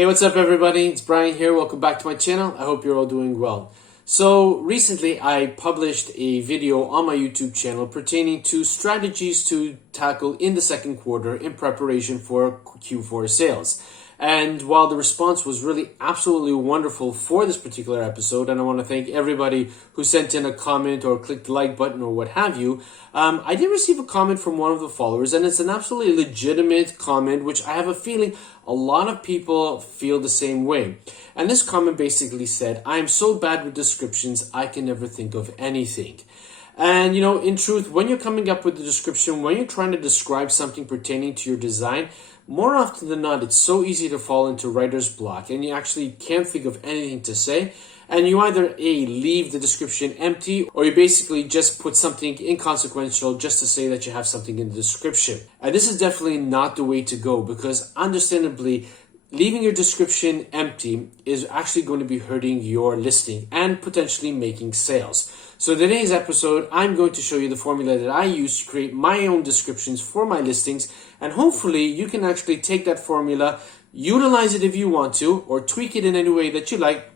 Hey, what's up everybody? It's Brian here. Welcome back to my channel. I hope you're all doing well. So recently I published a video on my YouTube channel pertaining to strategies to tackle in the second quarter in preparation for Q4 sales. And while the response was really absolutely wonderful for this particular episode, and I want to thank everybody who sent in a comment or clicked the like button or what have you, I did receive a comment from one of the followers, and it's an absolutely legitimate comment, which I have a feeling a lot of people feel the same way. And this comment basically said, I am so bad with descriptions, I can never think of anything. And in truth, when you're coming up with the description, when you're trying to describe something pertaining to your design, more often than not, it's so easy to fall into writer's block and you actually can't think of anything to say. And you either leave the description empty, or you basically just put something inconsequential just to say that you have something in the description. And this is definitely not the way to go, because understandably, leaving your description empty is actually going to be hurting your listing and potentially making sales. So in today's episode, I'm going to show you the formula that I use to create my own descriptions for my listings. And hopefully you can actually take that formula, utilize it if you want to, or tweak it in any way that you like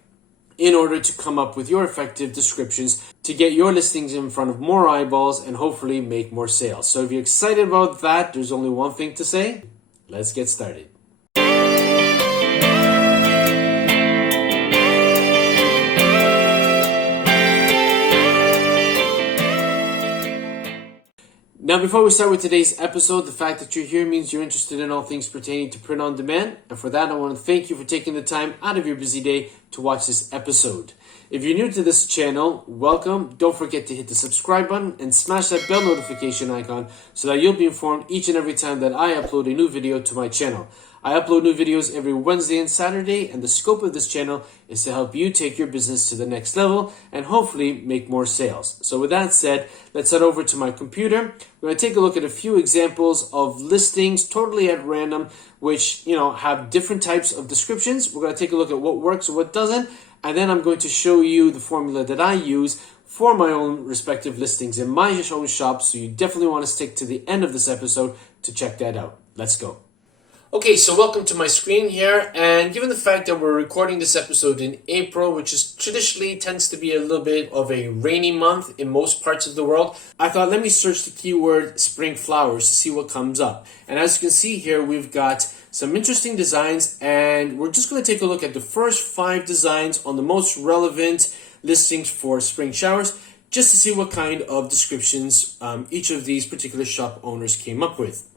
in order to come up with your effective descriptions to get your listings in front of more eyeballs and hopefully make more sales. So if you're excited about that, there's only one thing to say. Let's get started. Now, before we start with today's episode, the fact that you're here means you're interested in all things pertaining to print on demand. And for that, I want to thank you for taking the time out of your busy day to watch this episode. If you're new to this channel, welcome. Don't forget to hit the subscribe button and smash that bell notification icon so that you'll be informed each and every time that I upload a new video to my channel. I upload new videos every Wednesday and Saturday, and the scope of this channel is to help you take your business to the next level and hopefully make more sales. So with that said, let's head over to my computer. We're going to take a look at a few examples of listings totally at random, which have different types of descriptions. We're going to take a look at what works or what doesn't, and then I'm going to show you the formula that I use for my own respective listings in my own shop. So you definitely want to stick to the end of this episode to check that out. Let's go. Okay, so welcome to my screen here, and given the fact that we're recording this episode in April, which is traditionally tends to be a little bit of a rainy month in most parts of the world, I thought let me search the keyword spring flowers to see what comes up. And as you can see here, we've got some interesting designs, and we're just going to take a look at the first 5 designs on the most relevant listings for spring showers, just to see what kind of descriptions each of these particular shop owners came up with.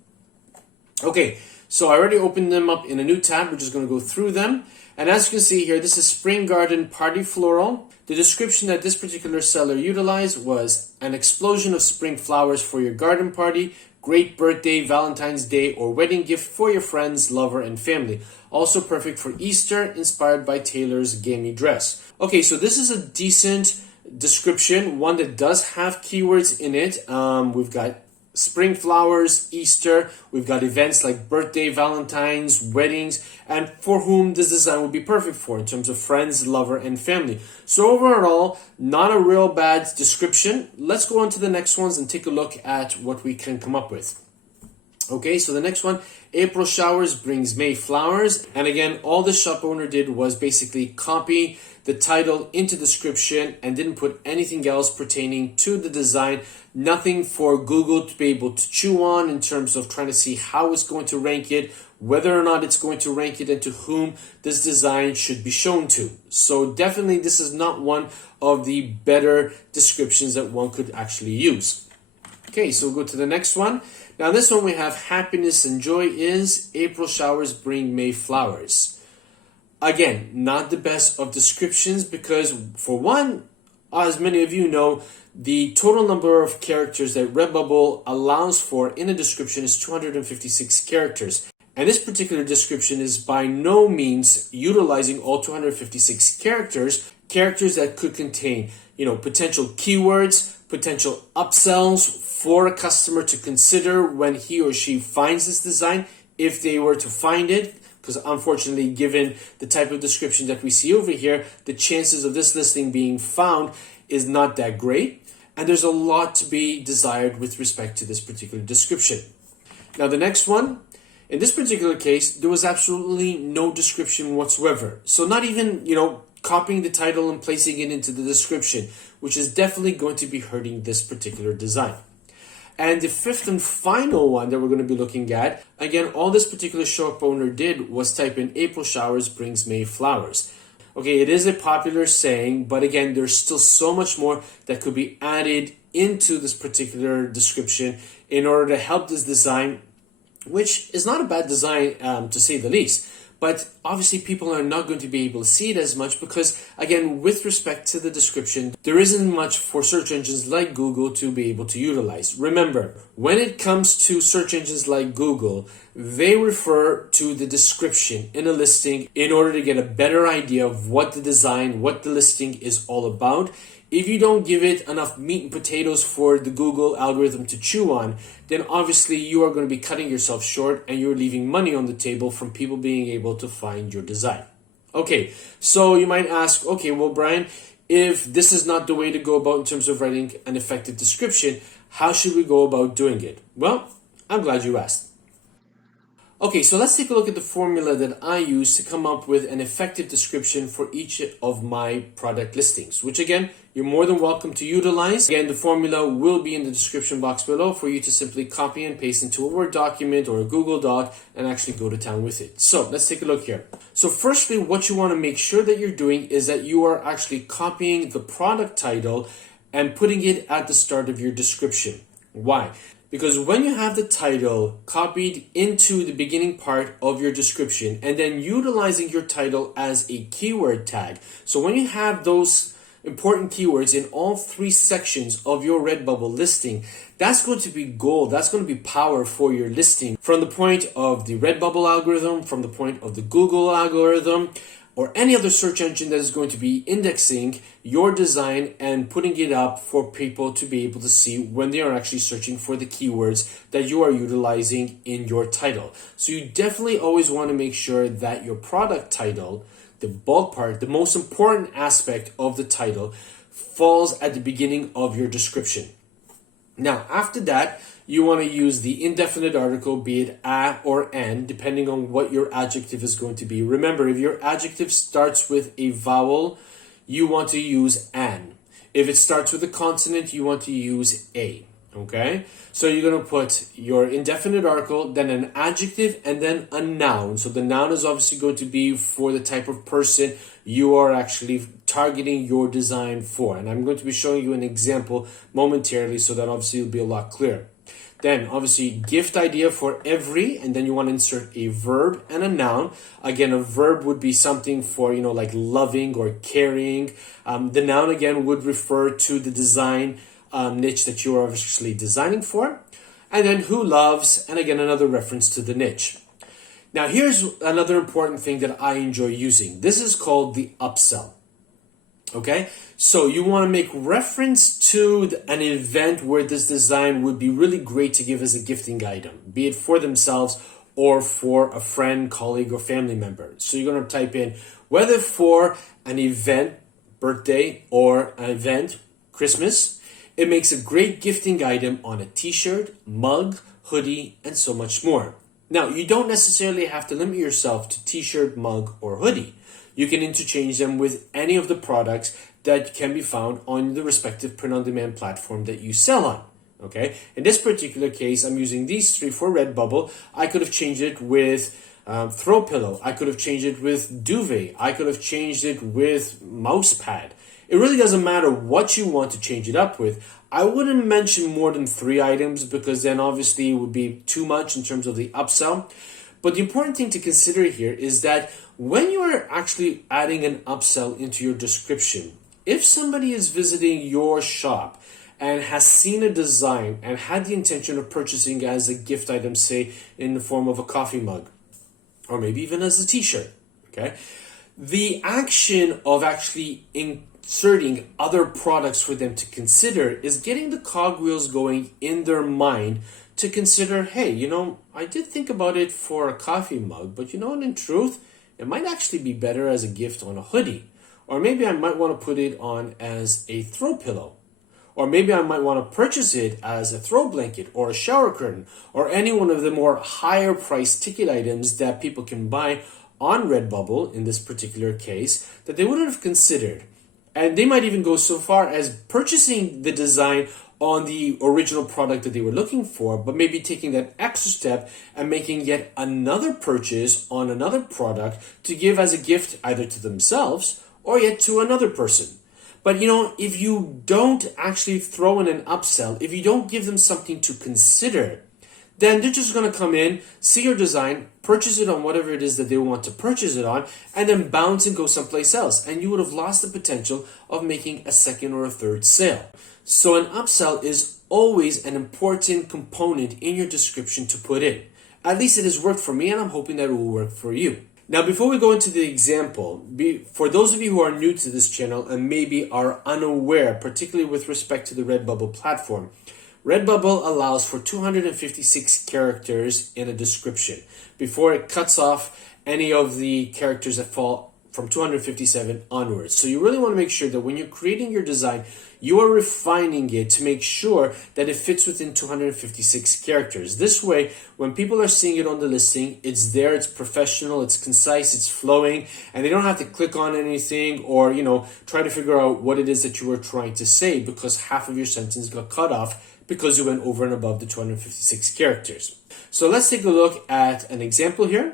Okay. So I already opened them up in a new tab. We're just going to go through them. And as you can see here, this is Spring Garden Party Floral. The description that this particular seller utilized was an explosion of spring flowers for your garden party, great birthday, Valentine's Day, or wedding gift for your friends, lover, and family. Also perfect for Easter, inspired by Taylor's gamey dress. Okay, so this is a decent description, one that does have keywords in it. We've got spring flowers, Easter, we've got events like birthday, Valentine's, weddings, and for whom this design would be perfect for in terms of friends, lover, and family. So overall, not a real bad description. Let's go on to the next ones and take a look at what we can come up with. Okay, so the next one, April showers brings May flowers. And again, all the shop owner did was basically copy the title into description and didn't put anything else pertaining to the design. Nothing for Google to be able to chew on in terms of trying to see how it's going to rank it, whether or not it's going to rank it, and to whom this design should be shown to. So definitely this is not one of the better descriptions that one could actually use. Okay, so we'll go to the next one. Now this one we have happiness and joy is April showers bring May flowers. Again, not the best of descriptions because for one, as many of you know, the total number of characters that Redbubble allows for in a description is 256 characters. And this particular description is by no means utilizing all 256 characters that could contain, potential keywords, potential upsells for a customer to consider when he or she finds this design, if they were to find it. Because unfortunately, given the type of description that we see over here, the chances of this listing being found is not that great. And there's a lot to be desired with respect to this particular description. Now, the next one In this particular case, there was absolutely no description whatsoever. So not even, copying the title and placing it into the description, which is definitely going to be hurting this particular design. And the fifth and final one that we're going to be looking at, again, all this particular shop owner did was type in April showers brings May flowers. Okay, it is a popular saying, but again, there's still so much more that could be added into this particular description in order to help this design, which is not a bad design to say the least. But obviously people are not going to be able to see it as much because, again, with respect to the description, there isn't much for search engines like Google to be able to utilize. Remember, when it comes to search engines like Google, they refer to the description in a listing in order to get a better idea of what the design, what the listing is all about. If you don't give it enough meat and potatoes for the Google algorithm to chew on, then obviously you are going to be cutting yourself short and you're leaving money on the table from people being able to find your design. Okay, so you might ask, okay, well, Brian, if this is not the way to go about in terms of writing an effective description, how should we go about doing it? Well, I'm glad you asked. Okay, so let's take a look at the formula that I use to come up with an effective description for each of my product listings, which again, you're more than welcome to utilize. Again, the formula will be in the description box below for you to simply copy and paste into a Word document or a Google Doc and actually go to town with it. So let's take a look here. So firstly, what you want to make sure that you're doing is that you are actually copying the product title and putting it at the start of your description. Why? Because when you have the title copied into the beginning part of your description and then utilizing your title as a keyword tag, so when you have those important keywords in all three sections of your Redbubble listing, that's going to be gold. That's going to be power for your listing from the point of the Redbubble algorithm, from the point of the Google algorithm, or any other search engine that is going to be indexing your design and putting it up for people to be able to see when they are actually searching for the keywords that you are utilizing in your title. So you definitely always want to make sure that your product title, the bulk part, the most important aspect of the title, falls at the beginning of your description. Now, after that, you want to use the indefinite article, be it a or an, depending on what your adjective is going to be. Remember, if your adjective starts with a vowel, you want to use an. If it starts with a consonant, you want to use a. Okay? So you're going to put your indefinite article, then an adjective, and then a noun. So the noun is obviously going to be for the type of person you are actually targeting your design for. And I'm going to be showing you an example momentarily so that obviously it'll be a lot clearer. Then obviously gift idea for every, and then you want to insert a verb and a noun. Again, a verb would be something for, like loving or caring. The noun again would refer to the design niche that you are actually designing for. And then who loves, and again, another reference to the niche. Now here's another important thing that I enjoy using. This is called the upsell. Okay, so you want to make reference to an event where this design would be really great to give as a gifting item, be it for themselves or for a friend, colleague, or family member. So you're going to type in whether for an event, birthday, or an event, Christmas. It makes a great gifting item on a t-shirt, mug, hoodie, and so much more. Now, you don't necessarily have to limit yourself to t-shirt, mug, or hoodie. You can interchange them with any of the products that can be found on the respective print-on-demand platform that you sell on. Okay. In this particular case, I'm using these three for Redbubble. I could have changed it with throw pillow. I could have changed it with duvet. I could have changed it with mouse pad. It really doesn't matter what you want to change it up with. I wouldn't mention more than 3 items because then obviously it would be too much in terms of the upsell. But the important thing to consider here is that when you are actually adding an upsell into your description, if somebody is visiting your shop and has seen a design and had the intention of purchasing as a gift item, say in the form of a coffee mug, or maybe even as a t-shirt, okay? The action of actually inserting other products for them to consider is getting the cogwheels going in their mind to consider, hey, I did think about it for a coffee mug, but in truth, it might actually be better as a gift on a hoodie. Or maybe I might want to put it on as a throw pillow. Or maybe I might want to purchase it as a throw blanket or a shower curtain or any one of the more higher price ticket items that people can buy on Redbubble in this particular case that they wouldn't have considered. And they might even go so far as purchasing the design on the original product that they were looking for, but maybe taking that extra step and making yet another purchase on another product to give as a gift either to themselves or yet to another person. But if you don't actually throw in an upsell, if you don't give them something to consider, then they're just going to come in, see your design, purchase it on whatever it is that they want to purchase it on, and then bounce and go someplace else. And you would have lost the potential of making a second or a third sale. So an upsell is always an important component in your description to put in. At least it has worked for me, and I'm hoping that it will work for you. Now, before we go into the example, for those of you who are new to this channel and maybe are unaware, particularly with respect to the Redbubble platform, Redbubble allows for 256 characters in a description before it cuts off any of the characters that fall from 257 onwards. So you really want to make sure that when you're creating your design, you are refining it to make sure that it fits within 256 characters. This way, when people are seeing it on the listing, it's there, it's professional, it's concise, it's flowing, and they don't have to click on anything or, try to figure out what it is that you were trying to say because half of your sentence got cut off because you went over and above the 256 characters. So let's take a look at an example here.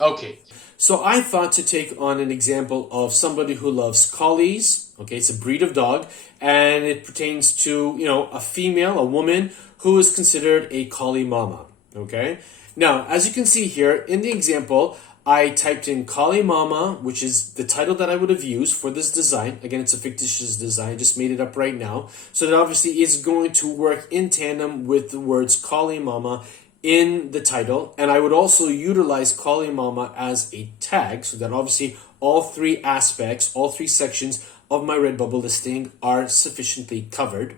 Okay, so I thought to take on an example of somebody who loves collies. Okay, it's a breed of dog, and it pertains to, a female, a woman who is considered a collie mama. Okay, now as you can see here in the example, I typed in collie mama, which is the title that I would have used for this design. Again, it's a fictitious design. I just made it up right now. So that obviously is going to work in tandem with the words collie mama in the title. And I would also utilize collie mama as a tag so that obviously all three aspects, all three sections of my Redbubble listing are sufficiently covered.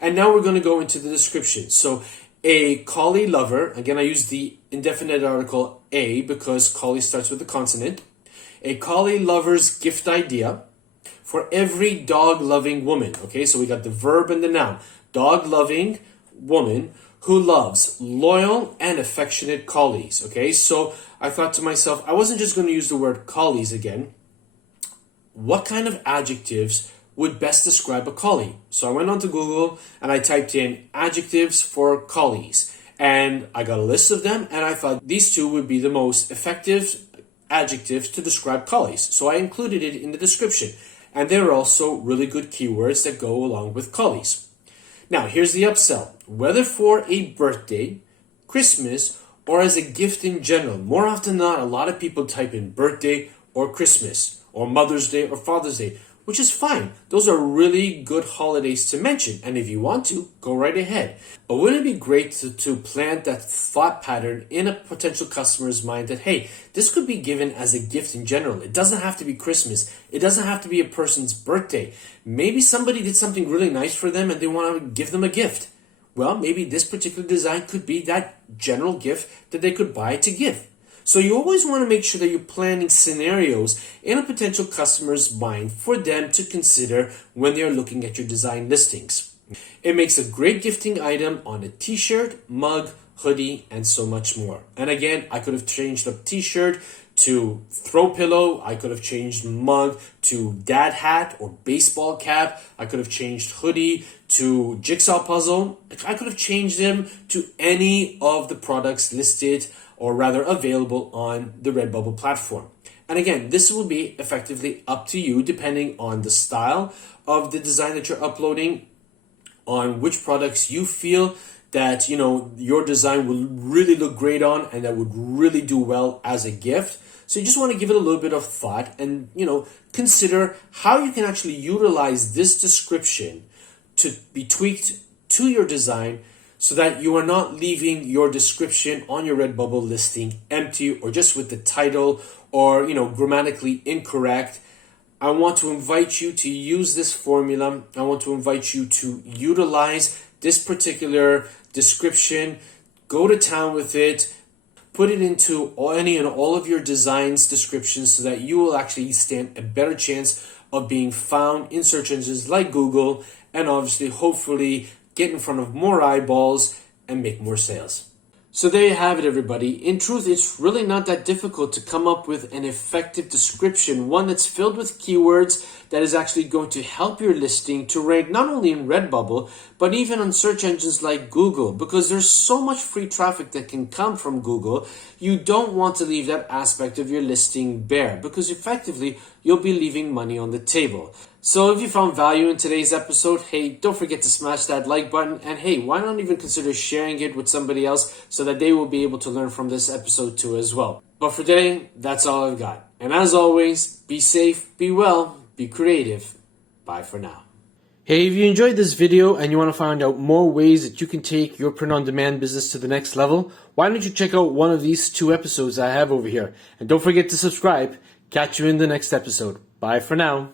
And now we're going to go into the description. So a collie lover, again, I use the indefinite article a because collie starts with a consonant. A collie lover's gift idea for every dog-loving woman. Okay, so we got the verb and the noun. Dog-loving woman who loves loyal and affectionate collies. Okay, so I thought to myself, I wasn't just going to use the word collies again. What kind of adjectives would best describe a collie? So I went onto Google and I typed in adjectives for collies. And I got a list of them, and I thought these two would be the most effective adjectives to describe collies. So I included it in the description. And there are also really good keywords that go along with collies. Now, here's the upsell. Whether for a birthday, Christmas, or as a gift in general. More often than not, a lot of people type in birthday or Christmas or Mother's Day or Father's Day, which is fine. Those are really good holidays to mention. And if you want to, go right ahead. But wouldn't it be great to plant that thought pattern in a potential customer's mind that, hey, this could be given as a gift in general. It doesn't have to be Christmas. It doesn't have to be a person's birthday. Maybe somebody did something really nice for them and they want to give them a gift. Well, maybe this particular design could be that general gift that they could buy to give. So you always want to make sure that you're planning scenarios in a potential customer's mind for them to consider when they're looking at your design listings. It makes a great gifting item on a t-shirt, mug, hoodie, and so much more. And again, I could have changed up t-shirt to throw pillow. I could have changed mug to dad hat or baseball cap. I could have changed hoodie to jigsaw puzzle. I could have changed them to any of the products listed or rather available on the Redbubble platform. And again, this will be effectively up to you depending on the style of the design that you're uploading, on which products you feel that your design will really look great on and that would really do well as a gift. So you just want to give it a little bit of thought and consider how you can actually utilize this description to be tweaked to your design so that you are not leaving your description on your Redbubble listing empty or just with the title or grammatically incorrect. I want to invite you to use this formula. I want to invite you to utilize this particular description, go to town with it, put it into any and all of your designs descriptions so that you will actually stand a better chance of being found in search engines like Google and obviously, hopefully, get in front of more eyeballs and make more sales. So there you have it, everybody. In truth, it's really not that difficult to come up with an effective description, one that's filled with keywords that is actually going to help your listing to rank not only in Redbubble, but even on search engines like Google, because there's so much free traffic that can come from Google. You don't want to leave that aspect of your listing bare, because effectively you'll be leaving money on the table. So if you found value in today's episode, hey, don't forget to smash that like button, and hey, why not even consider sharing it with somebody else so that they will be able to learn from this episode too as well. But for today, that's all I've got. And as always, be safe, be well, be creative. Bye for now. Hey, if you enjoyed this video and you want to find out more ways that you can take your print-on-demand business to the next level, why don't you check out one of these 2 episodes I have over here. And don't forget to subscribe. Catch you in the next episode. Bye for now.